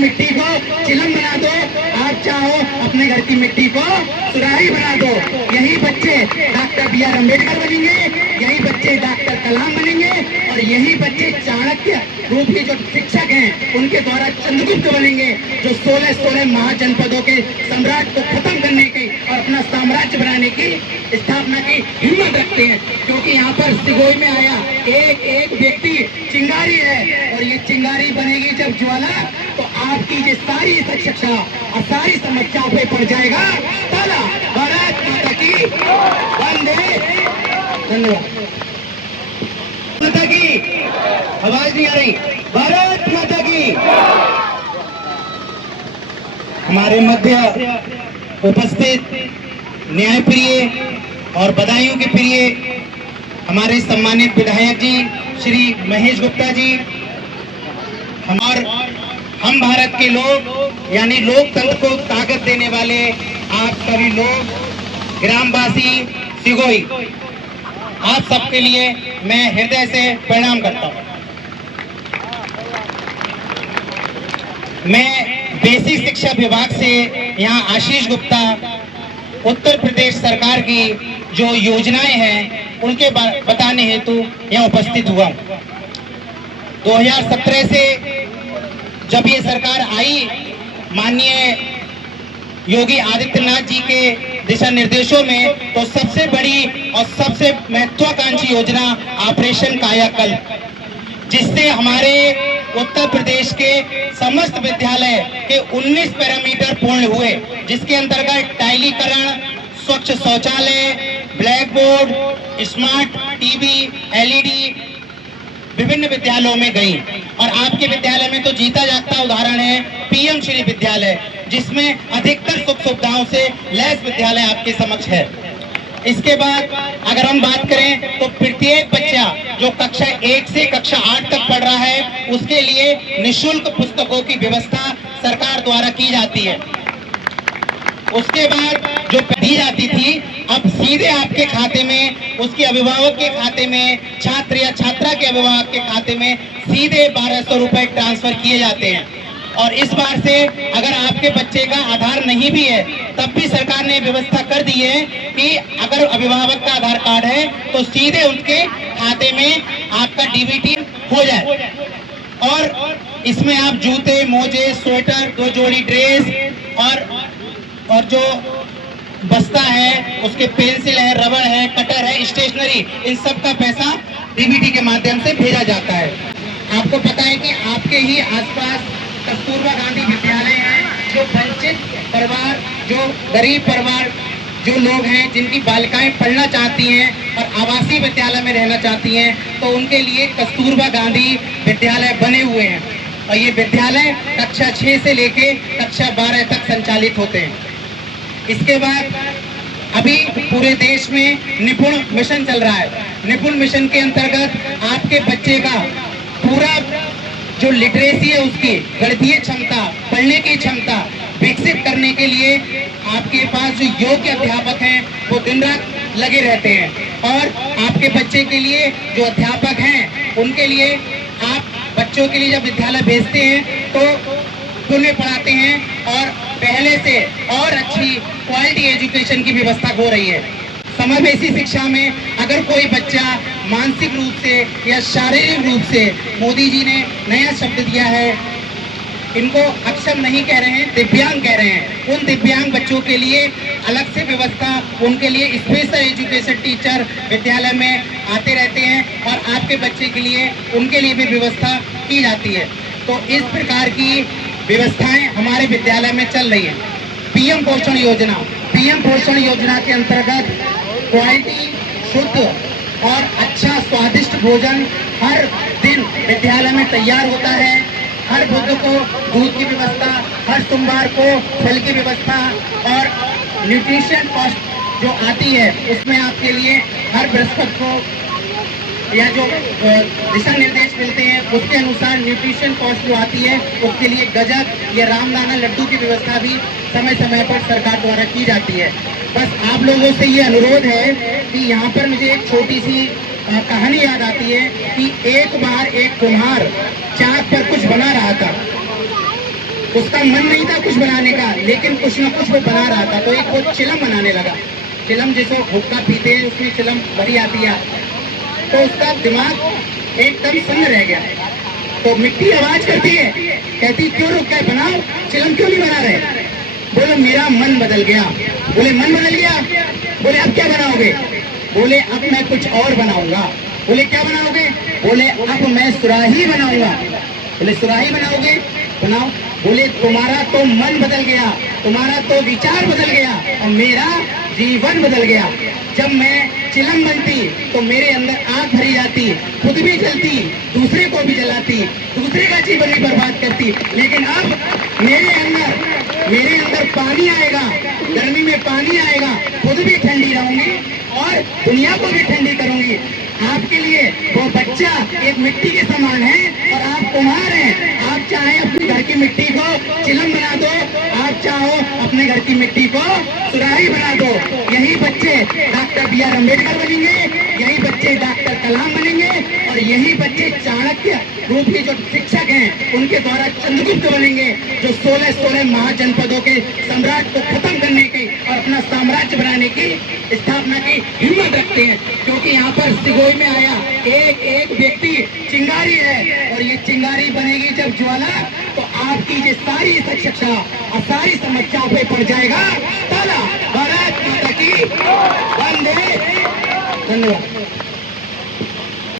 मिट्टी को चिलम बना दो, आप चाहो अपने घर की मिट्टी को सुराही बना दो। यही बच्चे डॉक्टर BR अम्बेडकर बनेंगे, यही बच्चे डॉक्टर कलाम बनेंगे, और यही बच्चे चाणक्य रूपी जो शिक्षक हैं उनके द्वारा चंद्रगुप्त बनेंगे, जो 16 महाजनपदों के सम्राट को खत्म करने की और अपना साम्राज्य बनाने की स्थापना की हिम्मत रखते हैं। क्योंकि यहाँ पर सिगोई में आया एक एक व्यक्ति चिंगारी है, और ये चिंगारी बनेगी जब ज्वाला, तो आपकी ये सारी शिक्षा और सारी समस्याओं पे पड़ जाएगा ताला। भारत माता की वंदे। धन्यवाद। माता की आवाज नहीं आ रही। भारत माता की। हमारे मध्य उपस्थित न्यायप्रिय और बधाइयों के प्रिय हमारे सम्मानित विधायक जी श्री महेश गुप्ता जी, हम भारत के लोग यानी लोकतंत्र को ताकत देने वाले आप सभी लोग, ग्रामवासी सिगोई, आप सबके लिए मैं हृदय से प्रणाम करता हूं। मैं बेसिक शिक्षा विभाग से यहाँ आशीष गुप्ता, उत्तर प्रदेश सरकार की जो योजनाएं हैं उनके बताने हेतु यहाँ उपस्थित हुआ। 2017 से जब ये सरकार आई, माननीय योगी आदित्यनाथ जी के दिशा निर्देशों में, तो सबसे बड़ी और सबसे महत्वाकांक्षी योजना ऑपरेशन कायाकल्प, जिससे हमारे उत्तर प्रदेश के समस्त विद्यालय के 19 पैरामीटर पूर्ण हुए, जिसके अंतर्गत टाइलीकरण, स्वच्छ शौचालय, black board, smart TV, LED विभिन्न विद्यालयों में गई। और आपके विद्यालय में तो जीता जागता उदाहरण है PM श्री विद्यालय, जिसमें अधिकतर सुख सुविधाओं से लैस विद्यालय आपके समक्ष है। इसके बाद अगर हम बात करें तो प्रत्येक बच्चा जो कक्षा 1 से कक्षा 8 तक पढ़ रहा है, उसके लिए निःशुल्क पुस्तकों की व्यवस्था सरकार द्वारा की जाती है। उसके बाद जो दी जाती थी, अब सीधे आपके खाते में, उसके अभिभावक के खाते में, छात्र या छात्रा के अभिभावक के खाते में सीधे 1200 रुपए ट्रांसफर किए जाते हैं। और इस बार से अगर आपके बच्चे का आधार नहीं भी है, तब भी सरकार ने व्यवस्था कर दी है कि अगर अभिभावक का आधार कार्ड है तो सीधे उनके खाते में आपका DBT हो जाए। और इसमें आप जूते, मोजे, स्वेटर, 2 जोड़ी ड्रेस और जो बस्ता है, उसके पेंसिल है, रबड़ है, कटर है, स्टेशनरी, इन सब का पैसा DBT के माध्यम से भेजा जाता है। आपको पता है कि आपके ही आसपास कस्तूरबा गांधी विद्यालय है, जो वंचित परिवार, जो गरीब परिवार, जो लोग हैं जिनकी बालिकाएं पढ़ना चाहती हैं और आवासीय विद्यालय में रहना चाहती हैं, तो उनके लिए कस्तूरबा गांधी विद्यालय बने हुए हैं। और ये विद्यालय कक्षा 6 से लेके कक्षा 12 तक संचालित होते हैं। इसके बाद अभी पूरे देश में निपुण मिशन चल रहा है। निपुण मिशन के अंतर्गत आपके बच्चे का पूरा जो लिटरेसी है, उसकी गणितीय क्षमता, पढ़ने की क्षमता विकसित करने के लिए आपके पास जो योग्य अध्यापक हैं वो दिन रात लगे रहते हैं। और आपके बच्चे के लिए जो अध्यापक हैं, उनके लिए आप बच्चों के लिए जब विद्यालय भेजते हैं तो उन्हें पढ़ाते हैं, और पहले से और अच्छी क्वालिटी एजुकेशन की व्यवस्था हो रही है। समावेशी शिक्षा में अगर कोई बच्चा मानसिक रूप से या शारीरिक रूप से, मोदी जी ने नया शब्द दिया है, इनको अक्षम नहीं कह रहे हैं, दिव्यांग कह रहे हैं, उन दिव्यांग बच्चों के लिए अलग से व्यवस्था, उनके लिए स्पेशल एजुकेशन टीचर विद्यालय में आते रहते हैं, और आपके बच्चे के लिए उनके लिए भी व्यवस्था की जाती है। तो इस प्रकार की व्यवस्थाएं हमारे विद्यालय में चल रही है। PM पोषण योजना, PM पोषण योजना के अंतर्गत क्वालिटी, शुद्ध और अच्छा स्वादिष्ट भोजन हर दिन विद्यालय में तैयार होता है। हर बुध को दूध की व्यवस्था, हर सोमवार को फल की व्यवस्था, और न्यूट्रिशन कॉस्ट जो आती है उसमें आपके लिए हर बृहस्पति को या जो दिशा निर्देश मिलते हैं उसके अनुसार न्यूट्रिशन कॉस्ट जो आती है, उसके लिए गजक या रामदाना लड्डू की व्यवस्था भी समय समय पर सरकार द्वारा की जाती है। बस आप लोगों से ये अनुरोध है कि यहाँ पर मुझे एक छोटी सी कहानी याद आती है कि एक बार एक कुम्हार चाक पर कुछ बना रहा था। उसका मन नहीं था कुछ बनाने का, लेकिन कुछ ना कुछ वो बना रहा था। तो एक वो चिलम बनाने लगा। चिलम जिसको हुक्का पीते हैं उसमें चिलम भरी आती है, तो उसका दिमाग एकदम सुन्न रह गया। तो मिट्टी आवाज करती है, कहती क्यों रुक गए, बनाओ, चिलम क्यों नहीं बना रहे? बोले मेरा मन बदल गया। बोले मन बदल गया? बोले अब क्या बनाओगे? बोले अब मैं कुछ और बनाऊंगा। बोले क्या बनाओगे? बोले अब मैं सुराही बनाऊंगा। बोले सुराही बनाओगे? बनाओ। बोले तुम्हारा तो मन बदल गया, तुम्हारा तो विचार बदल गया और मेरा जीवन बदल गया। जब मैं चिलम बनती तो मेरे अंदर आग भरी जाती, खुद भी जलती, दूसरे को भी जलाती, दूसरे का जीवन भी बर्बाद करती। लेकिन अब मेरे अंदर पानी आएगा, गर्मी में पानी आएगा, खुद भी ठंडी रहूंगी और दुनिया को भी ठंडी करूंगी। आपके लिए वो बच्चा एक मिट्टी के समान है और आप कुम्हार हैं। आप चाहे अपने घर की मिट्टी को चिलम बना दो, आप चाहो अपने घर की मिट्टी को सुराही बना दो। यही बच्चे डॉक्टर B.R. अम्बेडकर बनेंगे, यही बच्चे डॉक्टर कलाम बनेंगे और यही बच्चे चाणक्य रूपी जो शिक्षक हैं उनके द्वारा चंद्रगुप्त बनेंगे, जो 16 महाजनपदों के सम्राट को खत्म करने की और अपना साम्राज्य बनाने की स्थापना की हिम्मत रखते हैं। क्योंकि यहाँ पर सिगोई में आया एक एक व्यक्ति चिंगारी है और ये चिंगारी बनेगी जब ज्वाला, तो आपकी ये सारी शिक्षा और सारी समस्याओं पे पड़ जाएगा ताला। भारत माता की वंदे। धन्यवाद।